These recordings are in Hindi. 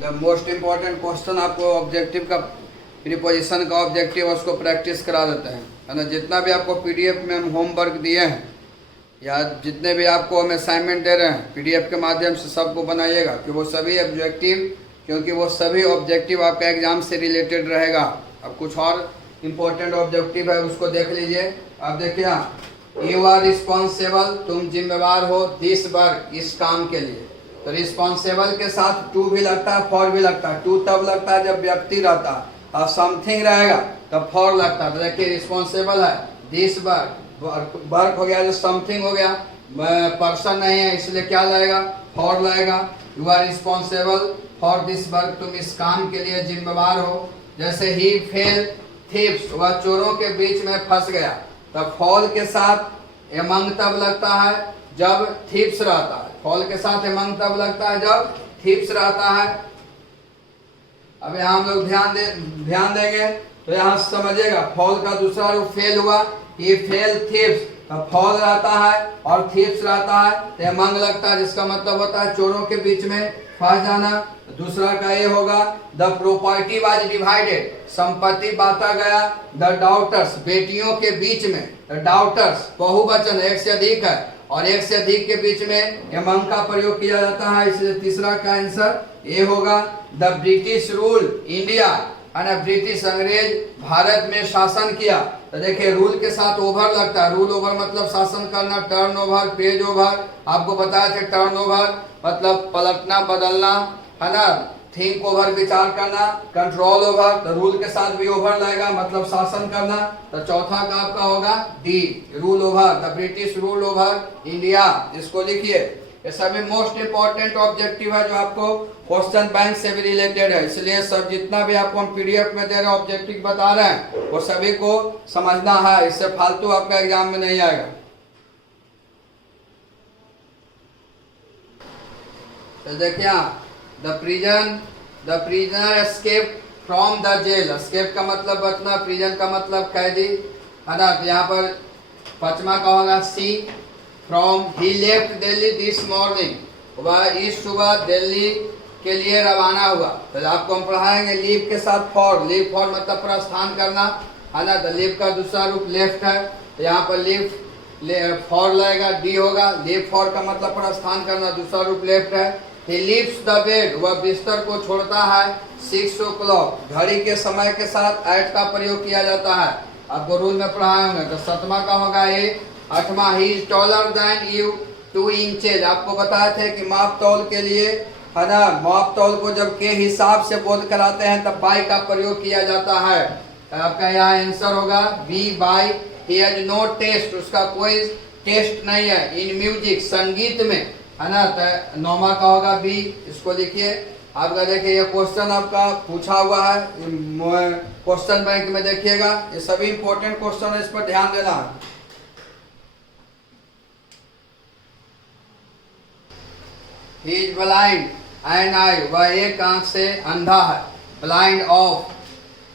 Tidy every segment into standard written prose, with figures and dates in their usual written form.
मोस्ट इम्पोर्टेंट क्वेश्चन आपको ऑब्जेक्टिव का प्रीपोजिशन का ऑब्जेक्टिव उसको प्रैक्टिस करा देते हैं, है ना। जितना भी आपको पीडीएफ में हम होमवर्क दिए हैं या जितने भी आपको हम असाइनमेंट दे रहे हैं पीडीएफ के माध्यम से सबको बनाइएगा कि वो सभी ऑब्जेक्टिव, क्योंकि वो सभी ऑब्जेक्टिव आपका एग्जाम से रिलेटेड रहेगा। अब कुछ और इम्पोर्टेंट ऑब्जेक्टिव है उसको देख लीजिए। आप देखिए यहाँ, यू आर रिस्पॉन्सिबल, तुम जिम्मेवार हो, दिस वर्क, इस काम के लिए। तो रिस्पॉन्सिबल के साथ टू भी लगता है, फॉर भी लगता है। टू तब लगता है जब व्यक्ति रहता है, और समथिंग रहेगा तब फॉर लगता है। तो देखिए रिस्पॉन्सिबल है, दिस वर्क, वर्क हो गया जो समथिंग हो गया, पर्सन नहीं है इसलिए क्या लगेगा, फॉर लगेगा। You are responsible for this work, तुम इस काम के लिए जिम्मेवार हो। जैसे ही फेल थीव्स, वह चोरों के बीच में फंस गया, तब फॉल के साथ एमंग तब लगता है जब थीव्स रहता है। फॉल के साथ एमंग तब लगता है जब थीव्स रहता है। अब यहाँ हम लोग ध्यान देंगे तो यहाँ समझिएगा, फॉल का दूसरा रूप फेल हुआ, ये फेल थीव्स, तो फॉल रहता है और थीव्स रहता है तो एमंग लगता है, जिसका मतलब होता है चोरों के बीच में फंस जाना। दूसरा का ये होगा, द प्रॉपर्टी वाज डिवाइडेड, संपत्ति बांटा गया। द डाउटर्स, बेटियों के बीच में, द डाउटर्स बहुवचन, एक से अधिक है और एक से अधिक के बीच में एमंग का प्रयोग किया जाता है, इसलिए तीसरा का आंसर ये होगा। द ब्रिटिश रूल इंडिया, है ना, ब्रिटिश अंग्रेज भारत में शासन किया। तो देखिए रूल के साथ ओवर लगता है, रूल ओवर मतलब शासन करना, टर्न ओवर, पेज ओवर, आपको बताया था टर्न ओवर मतलब पलटना, बदलना, है ना। थिंक ओवर विचार करना, कंट्रोल ओवर, तो रूल के साथ भी ओवर लगेगा मतलब शासन करना। तो चौथा का आपका होगा D, rule over, the British rule over India, इसको लिखिए। ये सभी मोस्ट इंपॉर्टेंट ऑब्जेक्टिव है जो आपको क्वेश्चन बैंक से भी रिलेटेड है, इसलिए सब जितना भी आपको हम पीडीएफ में दे रहे हैं ऑब्जेक्टिव बता रहे हैं वो सभी को समझना है, इससे फालतू आपका एग्जाम में नहीं आएगा। तो देखिए the prisoner escape from the jail, escape का मतलब बचना, प्रिजन का मतलब कैदी, है ना। यहाँ पर पांचवा का होगा C, from he left Delhi this morning, वह इस सुबह दिल्ली के लिए रवाना हुआ। तो आपको हम पढ़ाएंगे लीव के साथ फॉर, लीव फॉर मतलब प्रस्थान करना, है ना। तो लीव का दूसरा रूप लेफ्ट है, तो यहाँ पर लीव फॉर लगेगा, डी होगा। लीव फॉर का मतलब प्रस्थान करना, दूसरा रूप लेफ्ट है। He leaves the bed, वह बिस्तर को छोड़ता है 6 o'clock, घड़ी के समय के साथ एट का प्रयोग किया जाता है, आपको रूल में पढ़ाए होंगे। तो सातवां का होगा ये। आठवां, he is taller than you 2 inches, आपको बताए थे कि माप तौल के लिए, है ना, माप तौल को जब के हिसाब से बोध कराते हैं तब बाई का प्रयोग किया जाता है। तो आपका यहाँ आंसर होगा B, by. he has no taste, उसका कोई टेस्ट नहीं है इन म्यूजिक, संगीत में, है ना। तो नौमा का होगा बी, इसको लिखिए। आपका देखिए ये क्वेश्चन आपका पूछा हुआ है क्वेश्चन बैंक में, देखिएगा ये सभी इंपॉर्टेंट क्वेश्चन है, इस पर ध्यान देना है। He is blind and eye, वह एक आंख से अंधा है। blind of,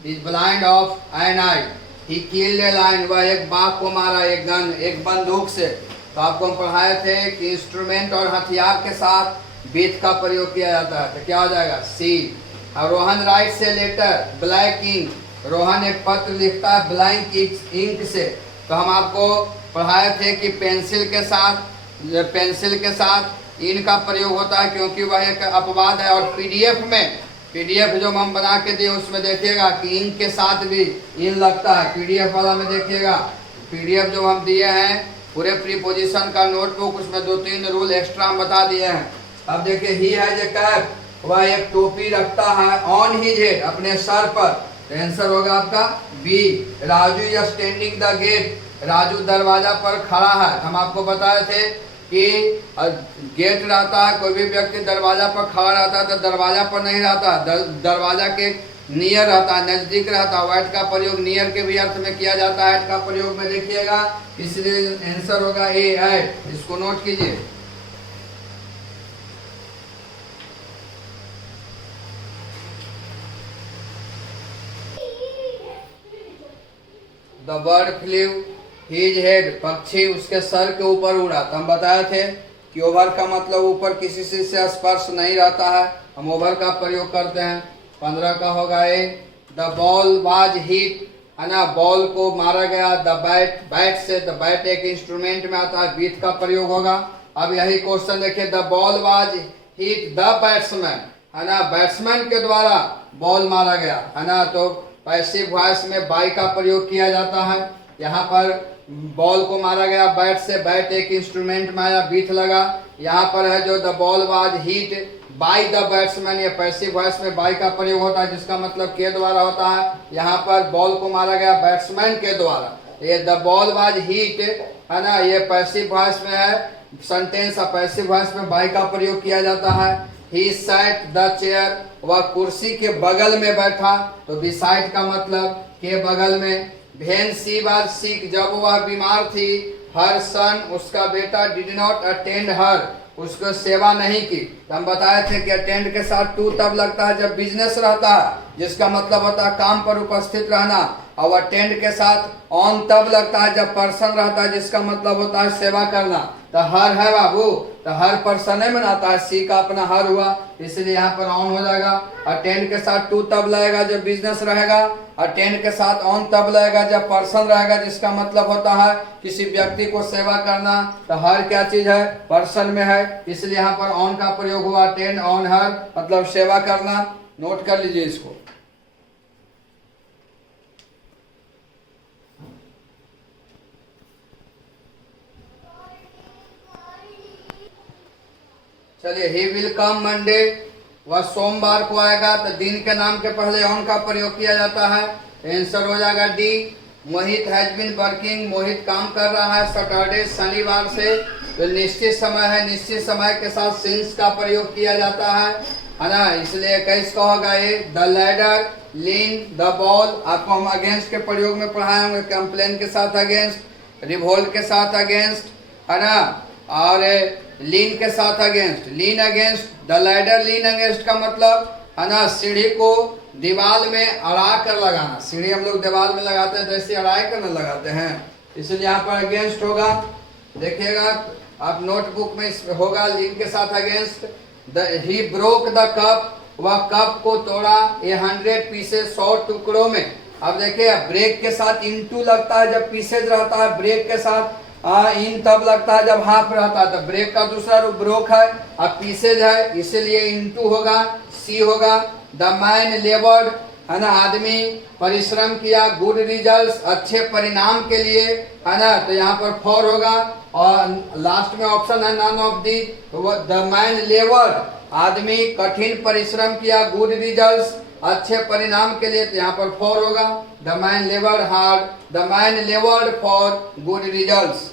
is blind of an eye। he killed a lion, वह एक बाघ को मारा एक गन, एक बंदूक से। तो आपको हम पढ़ाए थे कि इंस्ट्रूमेंट और हथियार के साथ विथ का प्रयोग किया जाता है, तो क्या हो जाएगा सी। और Rohan writes a letter black ink, Rohan एक पत्र लिखता है ब्लैंक इंक से। तो हम आपको पढ़ाए थे कि पेंसिल के साथ इन का प्रयोग होता है क्योंकि वह एक अपवाद है। और पीडीएफ जो हम बना के दिए उसमें देखिएगा कि इंक के साथ भी इन लगता है, पीडीएफ वाला में देखिएगा। पीडीएफ जो हम दिए हैं पूरे प्रीपोजिशन का नोटबुक, उसमें 2-3 रूल एक्स्ट्रा हम बता दिए हैं। अब देखिए ही हैज ए कैप, वह एक टोपी रखता है ऑन हिज हेड, अपने सर पर। तो आंसर होगा आपका B. Raju is standing the gate, Raju दरवाजा पर खड़ा है। हम आपको बताए थे कि गेट रहता है, कोई भी व्यक्ति दरवाजा पर खड़ा रहता है तो दरवाजा पर नहीं रहता, दरवाजा के नियर रहता है, नजदीक रहता है। एट का प्रयोग नियर के भी अर्थ में किया जाता है, एट का प्रयोग में देखिएगा, इसलिए आंसर होगा ए, एट, इसको नोट कीजिए। द बर्ड फ्लेव हिज हेड, पक्षी उसके सर के ऊपर उड़ा। तो हम बताए थे कि ओवर का मतलब ऊपर किसी चीज से स्पर्श नहीं रहता है, हम ओवर का प्रयोग करते हैं। 15 का होगा ए, द बॉल वाज हिट, है ना, बॉल को मारा गया। द बैट, बैट से, द बैट एक इंस्ट्रूमेंट में आता है, बीट का प्रयोग होगा। अब यही क्वेश्चन देखिए, the ball was hit the batsman, है ना, बैट्समैन के द्वारा बॉल मारा गया, है ना, तो पैसिव वॉइस में बाय का प्रयोग किया जाता है। यहाँ पर बॉल को मारा गया बैट से, बैट एक इंस्ट्रूमेंट में आया, बीट लगा। यहाँ पर है जो the ball was hit by the batsman, ये पैसिव वॉइस में बाय का प्रयोग होता है, जिसका मतलब के द्वारा होता है। यहाँ पर बॉल को मारा गया बैट्समैन के द्वारा, ये द बॉल वाज हिट, है ना, ये पैसिव वॉइस में है, सेंटेंस पैसिव वॉइस में बाय का प्रयोग किया जाता है। ही सैट द चेयर, वह कुर्सी के बगल में बैठा, तो बिसाइड का मतलब के बगल में। वेन शी वाज सिक, जब वह बीमार थी। हर सन, उसका बेटा। डिड नॉट अटेंड हर, उसको सेवा नहीं की। तो हम बताए थे कि अटेंड के साथ टू तब लगता है जब बिजनेस रहता है, जिसका मतलब होता है काम पर उपस्थित रहना। और अटेंड के साथ ऑन तब लगता है जब पर्सन रहता है, जिसका मतलब होता है सेवा करना। तो हर है बाबू, तो हर पर्सन है बनाता है, सी का अपना हर हुआ, इसलिए यहाँ पर ऑन हो जाएगा। अटेंड के साथ टू तब लगेगा जब बिजनेस रहेगा। अटेंड के साथ ऑन तब लगेगा जब पर्सन रहेगा, जिसका मतलब होता है किसी व्यक्ति को सेवा करना। तो हर क्या चीज है, पर्सन में है, इसलिए यहाँ पर ऑन का प्रयोग हुआ। अटेंड ऑन हर मतलब सेवा करना, नोट कर लीजिए इसको। चलिए, ही विल कम मंडे, वह सोमवार को आएगा। तो दिन के नाम के पहले ऑन का प्रयोग किया जाता है, आंसर हो जाएगा D. Mohit has been working, Mohit काम कर रहा है सैटरडे, शनिवार से। तो निश्चित समय है, निश्चित समय के साथ सिंस का प्रयोग किया जाता है ना, इसलिए 21 का होगा ये। The ladder, lean, the ball, आपको हम अगेंस्ट के प्रयोग में पढ़ाए होंगे, कंप्लेन के साथ अगेंस्ट, रिवोल्ट के साथ अगेंस्ट, है ना, और लीन के साथ against. Lean against, the ladder lean against का मतलब, है ना, सीढ़ी को दीवार में अड़ा कर लगाना। सीढ़ी हम लोग दीवार में लगाते हैं तो ऐसे अड़ाई कर न लगाते हैं, इसलिए यहाँ पर अगेंस्ट होगा। देखिएगा आप नोटबुक में होगा लीन के साथ against. He broke the cup, वह कप को तोड़ा। 100 पीसेस, 100 टुकड़ों में। अब देखिए ब्रेक के साथ इनटू लगता है जब पीसेज रहता है, ब्रेक के साथ इन तब लगता है जब हाफ रहता है। तो ब्रेक का दूसरा रूप ब्रोक है, अब पीसेज है, इसीलिए इनटू होगा, सी होगा। द मैन लेबर्ड, है ना, आदमी परिश्रम किया। गुड रिजल्ट्स, अच्छे परिणाम के लिए, है ना, तो यहाँ पर फॉर होगा। और लास्ट में ऑप्शन है none of the. The man laboured, आदमी कठिन परिश्रम किया। गुड रिजल्ट्स, अच्छे परिणाम के लिए, तो यहाँ पर फॉर होगा। The man लेबर्ड hard, the man लेबर्ड for good results.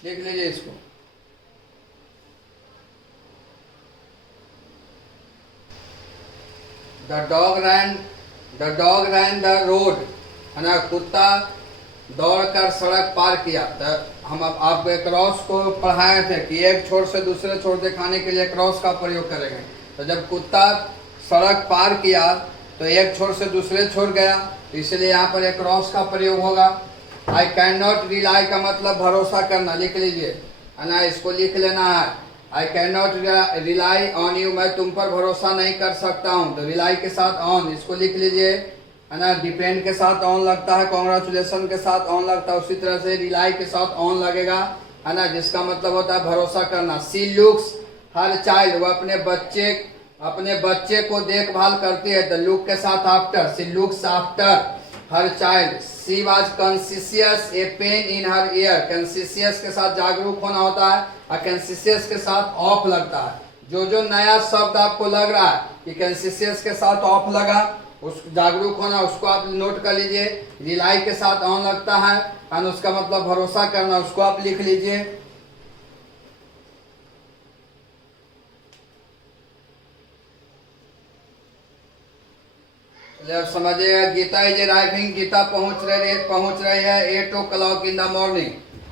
लिख लीजिए इसको। The dog rain the road, है ना, कुत्ता दौड़कर सड़क पार किया। तो हम आप क्रॉस को पढ़ाए थे कि एक छोर से दूसरे छोर दिखाने के लिए क्रॉस का प्रयोग करेंगे। तो जब कुत्ता सड़क पार किया तो एक छोर से दूसरे छोर गया, तो इसलिए यहाँ पर एक क्रॉस का प्रयोग होगा। आई कैन नॉट रिलाई का मतलब भरोसा करना, लिख लीजिए, है ना, इसको लिख लेना है। I can not rely on you, मैं तुम पर भरोसा नहीं कर सकता हूँ। तो रिलाई के साथ ऑन, इसको लिख लीजिए, है ना। डिपेंड के साथ ऑन लगता है, कॉन्ग्रेचुलेसन के साथ ऑन लगता है, उसी तरह से रिलाई के साथ ऑन लगेगा, है ना, जिसका मतलब होता है भरोसा करना। सी लुक्स हर चाइल्ड, वो अपने बच्चे को देखभाल करती है। द लुक के साथ after, she looks after her child. She was conscious, a pain in her ear, conscious के साथ जागरूक होना होता है, और कॉन्शियस के साथ ऑफ लगता है। जो नया शब्द आपको लग रहा है कि कॉन्शियस के साथ ऑफ लगा, उस जागरूक होना, उसको आप नोट कर लीजिए। रिलाई के साथ ऑन लगता है, और उसका मतलब भरोसा करना, उसको आप लिख लीजिए। जब समझिएगा, गीता इज अराइविंग, गीता पहुंच रही है 8 o'clock in the morning.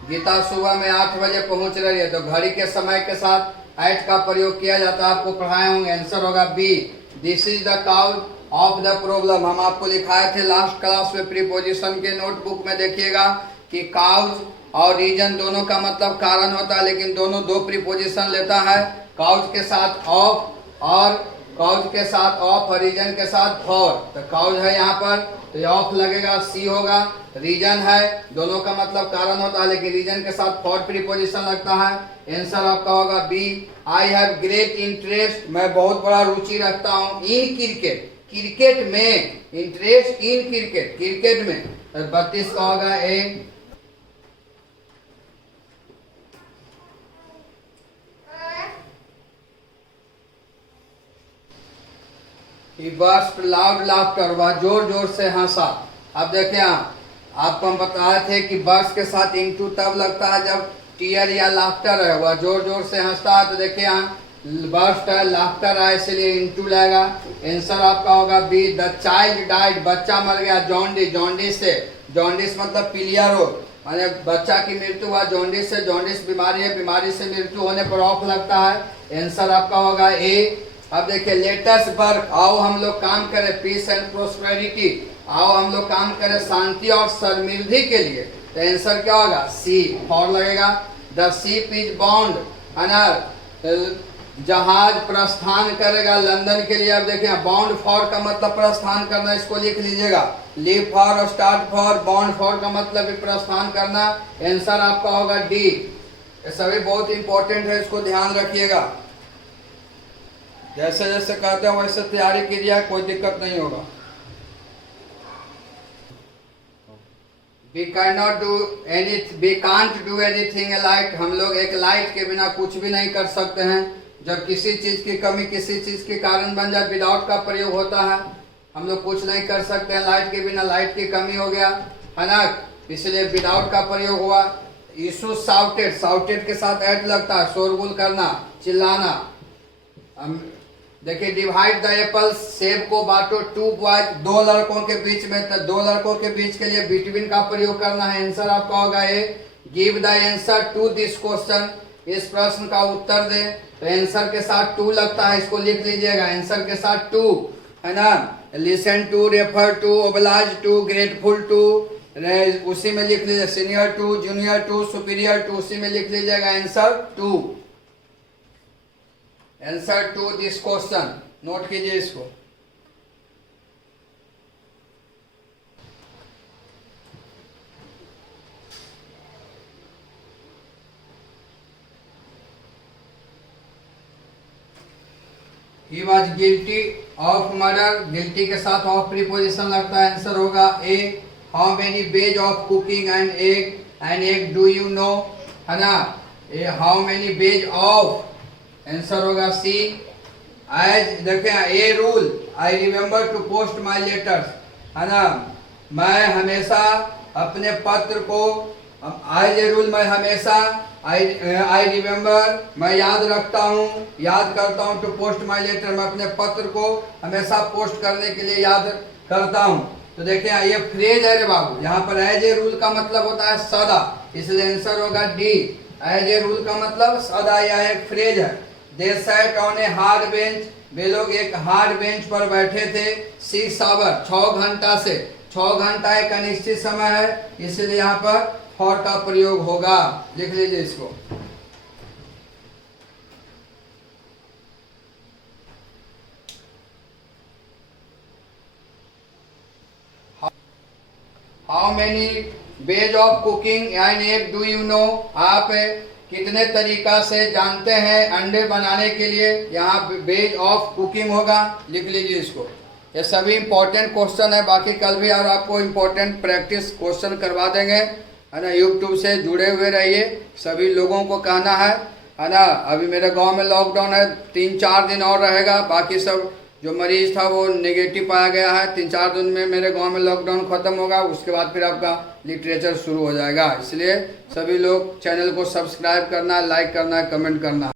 Gita सुबह में 8 बजे पहुंच रही है। तो घड़ी के समय के साथ एट का प्रयोग किया जाता है, आपको पढ़ाए होंगे, आंसर होगा B. This is the cause of the problem, हम आपको लिखाए थे लास्ट क्लास में प्रीपोजिशन के नोटबुक में। देखिएगा कि काउज और रीजन दोनों का मतलब कारण होता है, लेकिन दोनों दो प्रीपोजिशन लेता है, काउज के साथ ऑफ और काउज के साथ ऑफ और रीजन के साथ फॉर। तो काउज है यहाँ पर तो ये ऑफ लगेगा, सी होगा। रीजन है दोनों का मतलब कारण होता है, लेकिन रीजन के साथ फॉर प्रीपोजिशन लगता है। आंसर आपका होगा B. I have great interest, मैं बहुत बड़ा रुचि रखता हूँ इन क्रिकेट, क्रिकेट में, इंटरेस्ट इन क्रिकेट, क्रिकेट में। तो 32 का होगा ए। He burst loud laughter, वह जोर जोर से हंसा। अब देखिए आपको हम बताए थे कि बर्स्ट के साथ इंटू तब लगता है जब टीयर या लाफ्टर है, वह जोर जोर से हंसता है। तो देखिए यहाँ बर्स्ट है, लाफ्टर है, इसलिए इंटू लगेगा। आंसर आपका होगा बी। द चाइल्ड डाइड, बच्चा मर गया जॉन्डिस, जॉन्डिस से, जॉन्डिस मतलब पीलिया रोग, माने बच्चा की मृत्यु हुआ जॉन्डिस से। जॉन्डिस बीमारी है, बीमारी से मृत्यु होने पर ऑफ लगता है। आंसर आपका होगा ए। अब देखिए लेटेस्ट वर्क, आओ हम लोग काम करें, पीस एंड प्रोस्पेरिटी, आओ हम लोग काम करें शांति और समृद्धि के लिए। तो आंसर क्या होगा सी, फॉर लगेगा। द शिप इज बाउंड, है ना, जहाज प्रस्थान करेगा लंदन के लिए। अब देखिए बाउंड फॉर का मतलब प्रस्थान करना, इसको लिख लीजिएगा। लीव फॉर और स्टार्ट फॉर, बाउंड फॉर का मतलब भी प्रस्थान करना। आंसर आपका होगा डी। ये सभी बहुत इंपॉर्टेंट है, इसको ध्यान रखिएगा। जैसे जैसे कहते हैं वैसे तैयारी कीजिए, कोई दिक्कत नहीं होगा। We cannot do anything, we can't do anything alike, हम लोग एक लाइट के बिना कुछ भी नहीं कर सकते हैं। जब किसी चीज की कमी किसी चीज के कारण बन जाए, विदाउट का प्रयोग होता है, हम लोग कुछ नहीं कर सकते हैं लाइट के बिना। लाइट की कमी हो गया है ना, इसलिए विदाउट का प्रयोग हुआ। यीशु साउटेड, साउटेड के साथ ऐड लगता है, शोरगुल करना, चिल्लाना। देखिए डिवाइड द एप्पल, सेब को बांटो, टू बॉयज, दो लड़कों के बीच में, तो दो लड़कों के बीच के लिए बिटवीन का प्रयोग करना है। आंसर आपका होगा A. Give the answer to this question, इस प्रश्न का उत्तर दे। तो आंसर के साथ टू लगता है, इसको लिख लीजिएगा। आंसर के साथ टू, है ना। Listen to, refer to, oblige to, grateful to, उसी में लिख लीजिए। Senior to, junior to, superior to, उसी में लिख लीजिएगा। Answer to, answer to this question, note कीजिए इसको। He was guilty of murder, guilty के साथ ऑफ प्रीपोजिशन लगता है। आंसर होगा A. How many ways of cooking and egg do you know, है ना। How many ways of, answer होगा सी। एज देखिए a rule, I remember to post my letters, है ना, मैं हमेशा अपने पत्र को, एज ए रूल मैं हमेशा, आई रिमेम्बर मैं याद रखता हूँ, याद करता हूँ, टू पोस्ट माई लेटर मैं अपने पत्र को हमेशा पोस्ट करने के लिए याद करता हूँ। तो देखिए ये फ्रेज है रे बाबू, यहाँ पर एज ए रूल का मतलब होता है सदा, इसलिए आंसर होगा डी। एज ए रूल का मतलब सदा, यह एक फ्रेज है। They sat on a hard bench, वे लोग एक हार्ड बेंच पर बैठे थे। 6 आवर, 6 घंटा से, 6 घंटा एक अनिश्चित समय है, इसलिए यहाँ पर फॉर का प्रयोग होगा, लिख लीजिए इसको। How many ways of cooking and egg do you no, आप कितने तरीका से जानते हैं अंडे बनाने के लिए, यहाँ वेज ऑफ कुकिंग होगा, लिख लीजिए इसको। ये सभी इंपॉर्टेंट क्वेश्चन है, बाकी कल भी और आपको इंपॉर्टेंट प्रैक्टिस क्वेश्चन करवा देंगे, है ना। यूट्यूब से जुड़े हुए रहिए, सभी लोगों को कहना है ना। अभी मेरे गांव में लॉकडाउन है, 3-4 दिन और रहेगा, बाकी सब जो मरीज था वो नेगेटिव पाया गया है। 3-4 दिन में मेरे गांव में लॉकडाउन खत्म होगा, उसके बाद फिर आपका लिटरेचर शुरू हो जाएगा। इसलिए सभी लोग चैनल को सब्सक्राइब करना है, लाइक करना है, कमेंट करना है।